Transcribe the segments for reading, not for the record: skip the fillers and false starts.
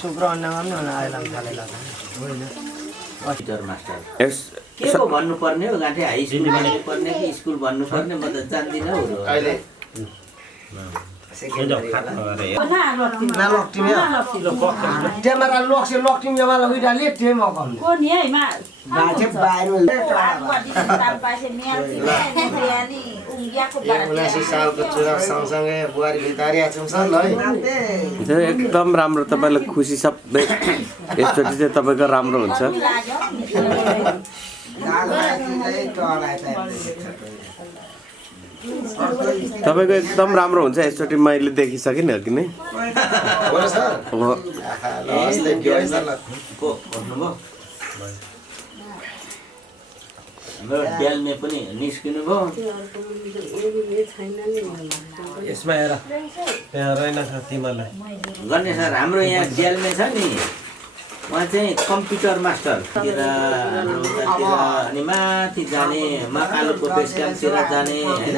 शुक्र अन्नमा पनि हुन आइलाम थालेला होइन टिचर मास्टर के को भन्नुपर्ने हो गाँठे हाई स्कुल भन्नुपर्ने कि स्कुल भन्नुपर्ने म त जान्दिनँ हो अहिले सालको चुनाव सँगसँगै बुहारी भितारिया छौँ सर है एकदम राम्रो तपाईलाई खुसी सबै यसचोटि चाहिँ तपाईको राम्रो हुन्छ तपाईको एकदम राम्रो हुन्छ यसचोटि मैले देखिसकेँ नि कि नै हाम्रो ड्यालमे पनि निस्किनु भयो यसमा हेर यहाँ रहेन तिमीलाई गर्ने सर हाम्रो यहाँ ड्यालमे छ नि उहाँ चाहिँ कम्प्युटर मास्टर अनि माथि जाने मकालोको बेस क्याम्पतिर जाने होइन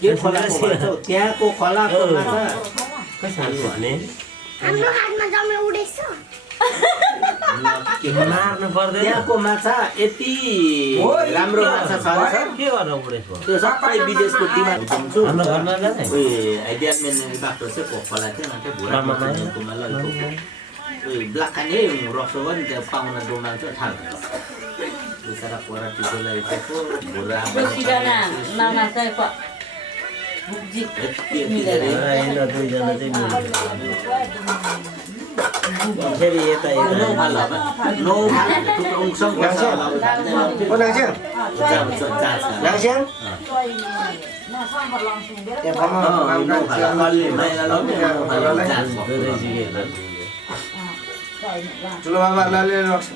के खोलाको भन्छौ त्यहाँको खोलाको माछा हाम्रो हातमा जम्मै उडेछ मार्नु पर्दैन त्यहाँको माछा यति राम्रो माछा छ सर के गर्न उडेको त्यो सबै विदेशको डिमान्ड हुन्छ हाम्रो घरमा जाने आइडियालमेन बाटो चाहिँ खोला थियो न त्यो ब्ल्याक खाने रक्सो पनि त्यहाँ पाहुना डोमाल थियो थाहा बिचरा पोरा टिचरलाई दिएको भुरा फेरि यता ठुलो बाबाले राख्छ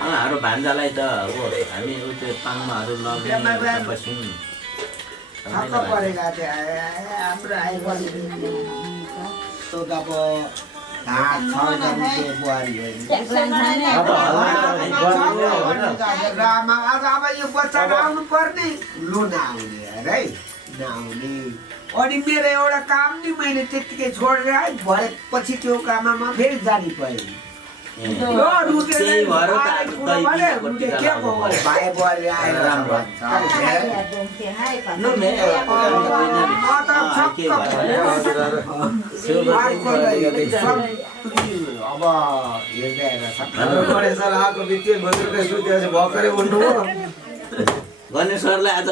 हाम्रो भान्जालाई त अब हामी त्यो पाङमाहरू लग्ने बस्यौँ यो बच्चा आउनु पर्ने लुन आउने है नआउने अनि मेरो एउटा काम नि मैले त्यतिकै छोडेर है भरे पछि त्यो काममा फेरि जानु पर्यो गणेशहरूलाई आज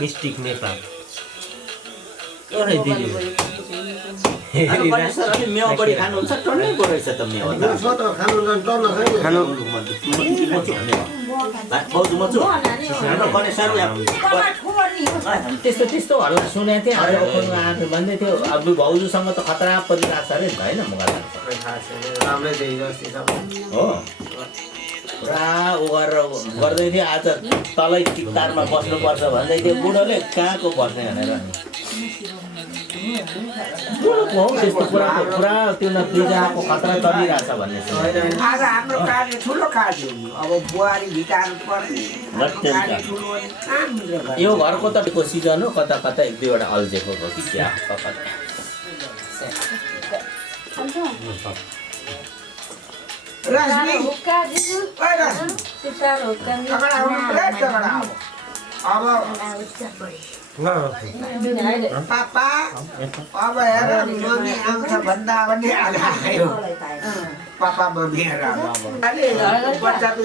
मिस्टिक नेपाल मेवा बढी खानुहुन्छ टन्नै पो रहेछ त मेवा त्यस्तो त्यस्तो हल्ला सुनेको थिएँ आएको भन्दै थियो अब भाउजूसँग त खतरा परिरहेको छ अरे भएन मगाएर हो पुरा उ गरेर गर्दै थियो आज तलै टिकतारमा बस्नुपर्छ भन्दै थियो बुढोले कहाँको बस्ने भनेर बुढोको हो त्यस्तो कुराको पुरा त्यो दुईजनाको खतरा चलिरहेछ भन्ने आज हाम्रो कार्य ठुलो कार्य अब बुहारी भिटार्नु पर्ने यो घरको तपाईँको सिजन हो कता कता एक दुईवटा अल्झेको हो कि क्या कता पापा अब हेर मम्मी आउँछ भन्दा पनि आयो पापा मम्मी हेर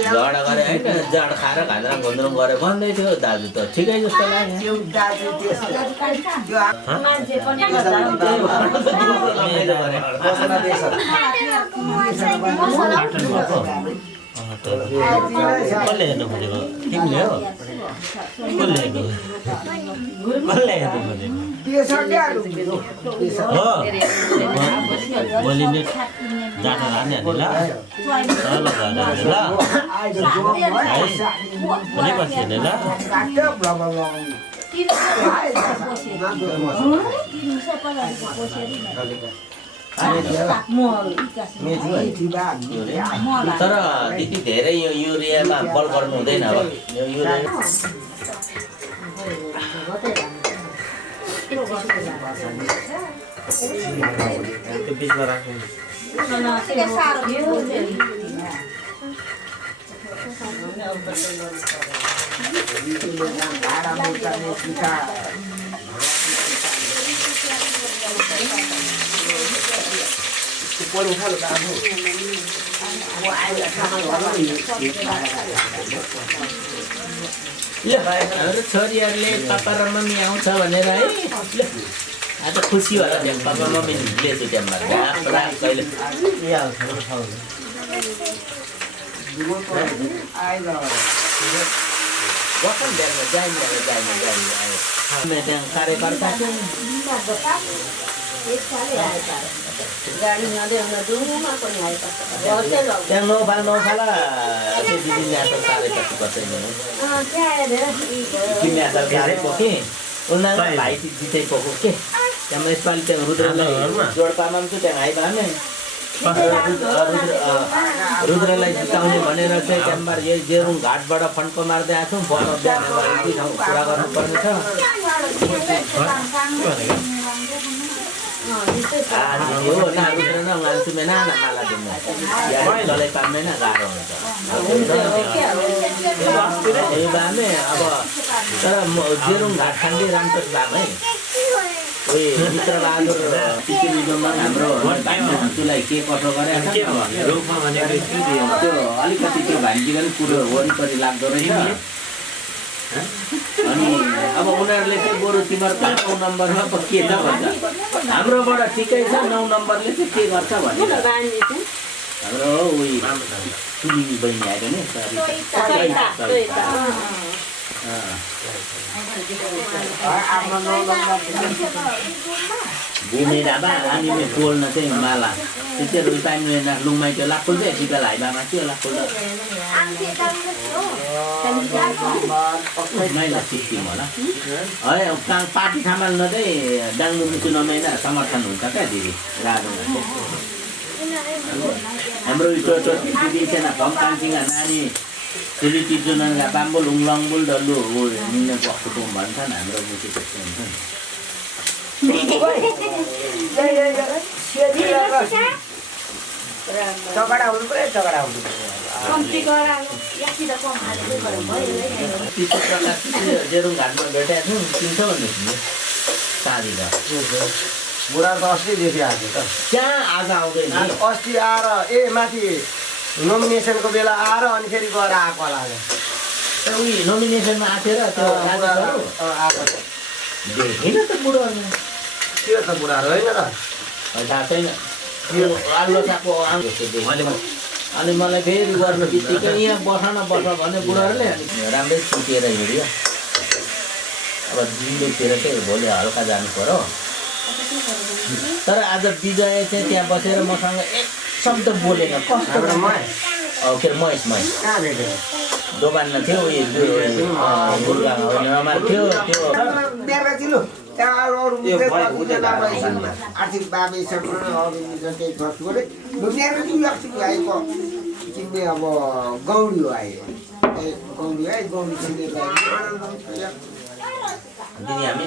झगडा गरे होइन जाँड खाएर खाँदा घुन्द्रुङ गरे भन्दै थियो दाजु त ठिकै जस्तो लाग्यो दाजु कसले हेर्नु खोजेको तिमीले हो कसले हेर्नु खोजेको हो भोलि नै जाँदा लाने ल भनेपछि हेर्ने ल तर त्यति धेरै यो युरियामा बल गर्नु हुँदैन अब यो युरिया त्यो बिचमा राख्नु हाम्रो छोरीहरूले पापा र मम्मी आउँछ भनेर है आज खुसी होला त्यहाँ पापा मम्मी लिएछु त्यहाँबाट कहिले बस्छन् बिहानमा जाइन्छ त्यहाँ कार्यकर्ता त्यहाँ नौफाला त्यो दिदी ल्याएको कार्यकर्ता बस्दैन किम्यासल गाह्रै पोके उनीहरू भाइ जितै पोको के त्यहाँ यसपालि त्यहाँ रुद्रलाई जोडपामा पनि त्यहाँ आइबामे रुद्रलाई जिताउने भनेर चाहिँ त्यहाँबाट यही जेरुङ घाटबाट फन्को मार्दै आएको छौँ कुरा गर्नुपर्ने छ रुद्र पाम्दैन गाह्रो हुन्छ अब तर जेरुङ घाट खान्दै रामचोट बाम है मित्रबहादुर हाम्रो त्यसलाई के कसो गरेर त्यो अलिकति त्यो भान्जीको कुरो वरिपरि लाग्दो रहेछ अनि अब उनीहरूले चाहिँ बरु तिमीहरू 9 नम्बरमा के छ भन्छ हाम्रोबाट ठिकै छ 9 नम्बरले चाहिँ के गर्छ भनेर हाम्रो उयो सुनिनी बहिनी आएको नि भूमि ढाबा हामी बोल्न चाहिँ माला त्यो रुपानी लुङमाई त्यो लाखुल चाहिँ टिका हाइबामा थियो लाखुल महिला सिक्किम होला है कहाँ पार्टी सामाल नदै डाङडुङ चुनावमा समर्थन हुन्छ क्या दिदी राजु हाम्रो दिदी छैन भमकान्छिङ नानी फेरि टिप्जुनका बाम्बुल उङलङबुल डल्लु मिल्ने बक्सुको भन्छन् हाम्रो बुझी त्यस्तो हुन्छ झगडा हुनु पऱ्यो झगडा हुनु जेरुङ घाटमा भेटेको छौँ चिन्छौ भन्ने साथी त बुढा त अस्तिदेखि आएको त त्यहाँ आज आउँदैन अस्ति आएर माथि नोमिनेसनको बेला आएर अनि फेरि गएर आएको होला उयो नोमिनेसनमा आएको त्यो आएको देखेन त बुढोहरू त्यो त बुढाहरू होइन र थाहा छैन यो आलोचाको अनि मलाई फेरि गर्नु बित्तिकै यहाँ बस भने बुढाहरूले राम्रै छुटेर हिँड्यो अब दिल्लीतिर चाहिँ भोलि हल्का जानु पर्यो तर आज विजय चाहिँ त्यहाँ बसेर मसँग एक शब्द बोलेन कस्तो के अरे महेश दोकानमा थियो उयो थियो त्यो आर्थिक बाबेसँग केही खर्च गरेँ किन्ने अब गौडी आयो गौडी सिधै दिदी हामी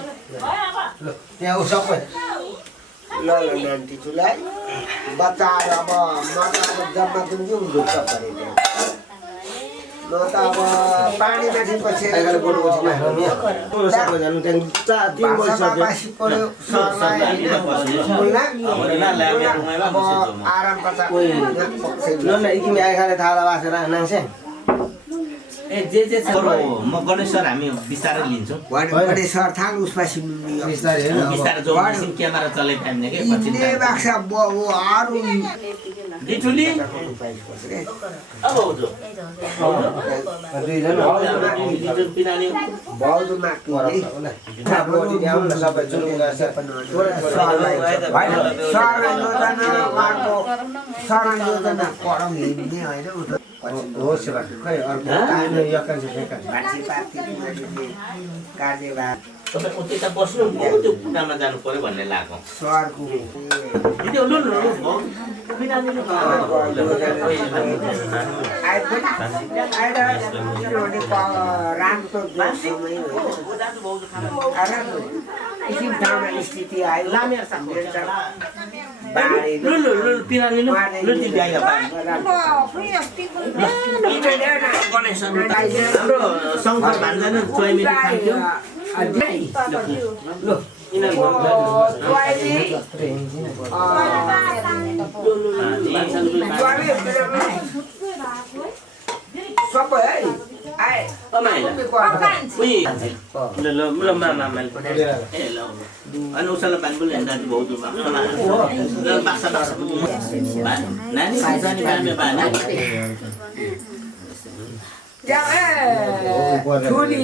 त्यहाँ सबै ल नानीलाई बच्चाहरू अब म त अब जम्मा पनि ढुक्क परेँ म त अब पानीमाथि बसेर आराम पर्छ थाहा बासेर नाङ्से ए जे छ म गणेश सर हामी बिस्तारै लिन्छौँ गणेश सर थाहा उसपछि बिस्तारै जो क्यामेरा चलाइ पाइने के ठुली अब तपाईँ उता बस्नु त्यो कुनामा जानु पर्यो भन्ने लाग्यो सरको त्यो लु लु बिरामीले किसिम ठाउँमा स्थिति आयो लु लु लु बिरामी लु लु त्यो गाईको हाम्रो शङ्कर भान्जाले चोइमेली खान्थ्यो सबै है आए अनि उसलाई पानी बोल्ने दाजु भाउजू बाक्सा बाक्सा नानी जाने बारेमा ठुली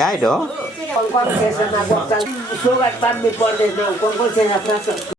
आइट हो सोगाट बाँध्नु पर्दैन